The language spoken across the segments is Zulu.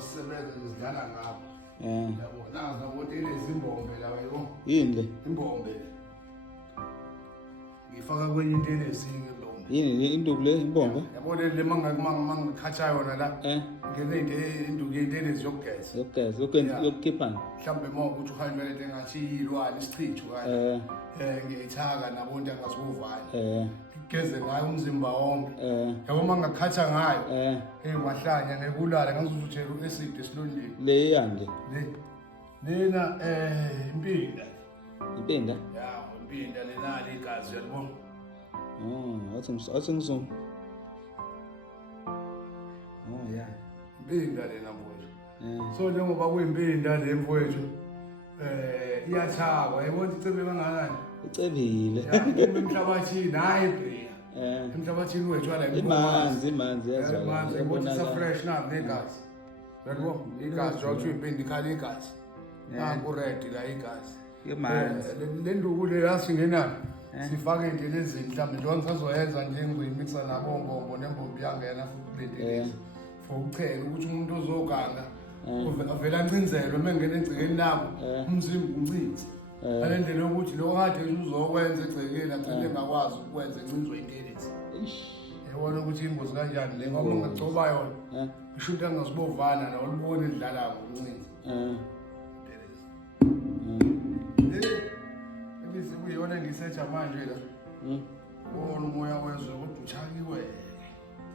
usebenza ngizidlala ngapha. Yabo nazo ukuthi ilezimbombe la yebo. Yini le? Imbombe. Ngifaka kwenye into elezike imbombe. Yini induku le imbombe? Yabona le mangikhatsha yona la. Ngene induku into eleziyogeza. Yokukhipha. Mhlambe ukuthi uhambe lento engathi ilwane isichithu kanje. Ngiyithaka nabonto angasuvani. Ngigeze ngayo umzimba wonke. Yabo mangikhatha ngayo. Wahlanya nekulala ngangizutshela uacid esilondeni. Le yande. Lena impinda. Impinda? Ya, impinda lena igazi yalibona. Athi ngizoma. Ya. Impinda lena mfowethu. So njengoba kuyimpinda le mfowethu iyathakwa yabona icebe kangakanani. Icebile. Emhlabathini hayi ibreya. Emhlabathini wethu ala imanzi yazala. Imanzi ukuthi sa fresh na negazi. Yabona igazi wakho impinda ikhala igazi. Nanku red la igazi. Imanzi. Le nduku le yasingena sifake into lezini mhlawumbe njengoba ngisazoyenza nje ngizoyimixa nabombombo nembombi yangena futhi lento for ukuchela ukuthi umuntu ozoganga avela ancinzelwe mengena egcikeni lakho umzimba uncinze alendlela ukuthi lo kade uzokwenza egcikeni agcine engakwazi ukwenza encinzwe intelezi yabona ukuthi ingozi kanjani le ngoba ngagcoba yona isho into engasibovana nawo libone idlala ngokuncinza ebese kuyona engisetha manje la wona umoya wezwe kodwa uchakiwe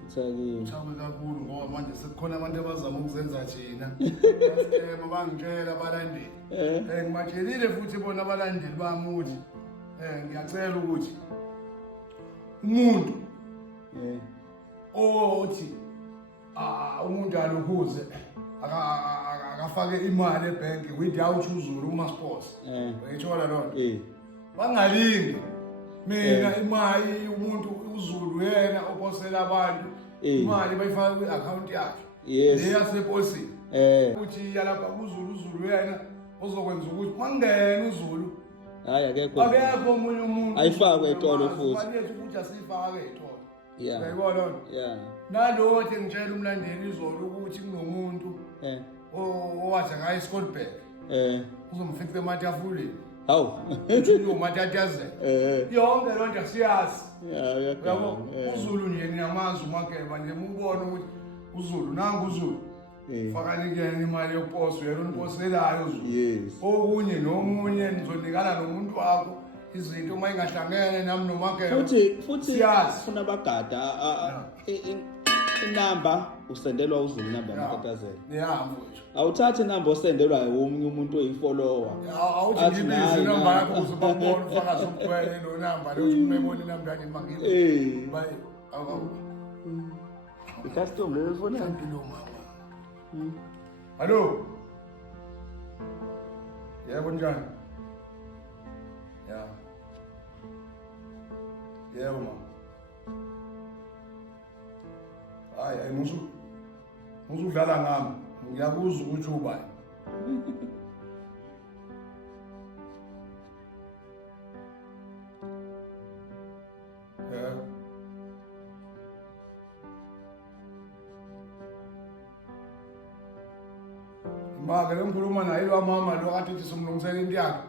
Uchawe kakhulu ngoba manje sekukhona abantu abazama ukuzenza thina. Bangitshela abalandeli. Ngibatshelile futhi bona abalandeli bami ukuthi ngiyacela ukuthi umuntu othi umuntu alukhuze akafake imali ebhenki without uzulu uMasports. Uyithola lonto. Bangalingi. Mina imali umuntu uzulu yena oposela abantu imali bayifaka kwi-account yakhe leyaseposini ukuthi yalapha uzulu yena ozokwenza ukuthi mangena uzulu hayi akekho omunye umuntu ayifakwe etolo futhi manje ukuthi asifake etolo uyayibona nalo othi ngitshela umlandeli izolo ukuthi kunomuntu owathi ngaye eScottburg uzomfica ematafuleni hawu uthi umatataze yonke lonto asiyazi yabo uzulu nje ngiyamazi umakeba nje ubone ukuthi uzulu nangu uzulu fakanikene imali yoposo yena uniposelayo uzulu okunye nomunye nizonikana nomuntu wakho izinto uma ingahlangene nami nomakeba futhi sifuna bagada inamba usendelwa uzulu inamba yamathatazela mfowethu awuthathe inamba osendelwa omunye umuntu oyifollower awuthi ngibize inamba yakho uzobabona ufaka somkhwele lo namba lo umebona inamba yakhe mangibe bayi custom le phone impilo mama hallo yebo njani yebo mama hayi musudlala ngami ngiyakuzwa ukuthi ubani Imake lengikhuluma naye lo mama lo kade uthi simlungisela into yakhe